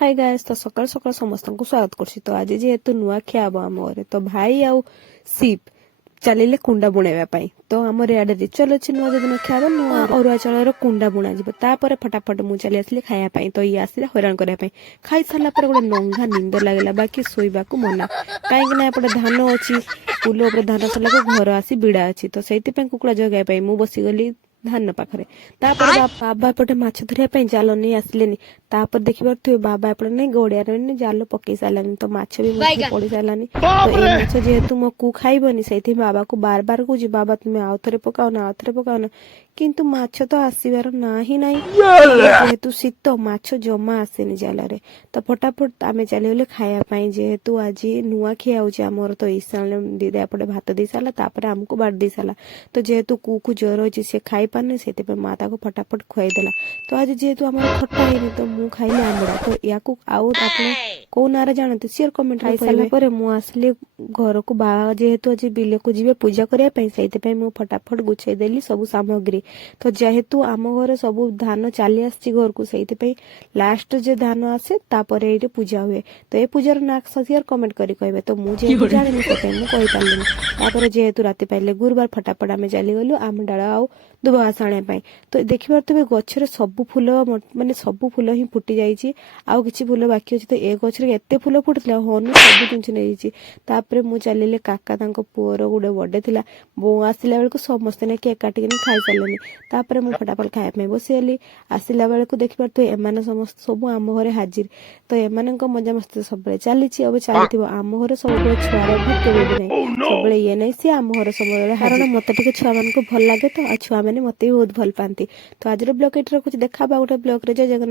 Hi guys तो सकाल सकाल समस्त को स्वागत करछि। तो आज जेहेतु नुआ खिया हब आम घरे तो भाई आउ सीप चलिले कुंडा बुणेवा पाई। तो आमर इआडे रिचुअल अछि नुआ दिन खिया हब नुआ अरुआ चाउर कुंडा बुणा जिवो तापर फटाफट मु चली आसली खाया पाई। तो ये आसिला हैरान करिया पाई खाई सारला पर गोटे नंगा निंद लागला बाकी सोइबाकू मना काहेकि ना एपटे धान अछि पुलो ऊपर धान सरला को घर आसी बिड़ा अछि। तो सेति पे कुकुड़ा जगाय पाई मु बसी गली धान पाखरे तापर बाबा एपटे माछ धरिया जाल नहीं आसिलेनी तापर देखिए बाबा एपटे नहीं गड़िया जाल पकई सारानी तो माछ भी मुझे पड़ सारानी। तो ये माछ जेहेतु मो कु खाइबनी से बाबा को बार बार कह बाबा तुम्हें आउ थे पकाओ ना आउ थे पकाओ ना किंतु माछ तो आसबार ना ही ना जेहेतु शीत माछ जमा आसेनी जाल तो फटाफट आम चलीगले खायापाई जेहेतु आज नुआ खिया होमर। तो ईसा दीदी एपटे भात दे सारा आमको बाट दे सारा तो जेहेतु कु ज्वर अच्छी सी खाई पारनी से माँ फटाफट खुआईदेला। तो आज जेहेतु आम खटा है तो मु खाइली आंबड़ा तो या आउ कौ ना जानते सियर कमेंट खाई सारा मु आसली घर को बाबा जेहेतु आज बिल को जी पूजा करने से मु फटाफट गुछाई देली सब सामग्री। तो जेहेतु आम घर सब धान चली आसी घर को से लास्ट जे धान आसे तापर ये पूजा हुए। तो ये पूजार ना सियर कमेंट करी कहबे तो मु जेहेतु जानी से मु कहि पारलिनी। तापर जेहेतु राति पाइले गुरुवार फटाफट आम चली गलु आम डाल आउ दुबघास आने। तो देखिबार तुबे गछरे सब फूल माने सब फूल ही फुटी जाइए आउ किछि फूल बाकी अछि। तो ए गछरे एते फूल फुटला हनु सब जिंस नहीं जाइए। तापर मु चलिले काका तांको पुअर गुडे बर्थडे थिला बो आसिला बेलको समस्त ने केक काटिके खाई सारलेनी। तापर मु फटाफट खाया पे बसीगली आसिला बेलको देखिबार तो एमाने समस्त सब आम घरे हाजिर। तो एमानक मजा मस्ती सब चली अब चली आम घर सब छुआर भी केवे भी नहीं सब ये नहीं सी आम घर सब कारण मत टे छुआ मान को भल लगे तो छुआ मैंने मत भी बहुत भल पाती। तो आज ब्लॉग ये रखुच्छी देखा गोटे ब्लॉग रे जय जगन्नाथ।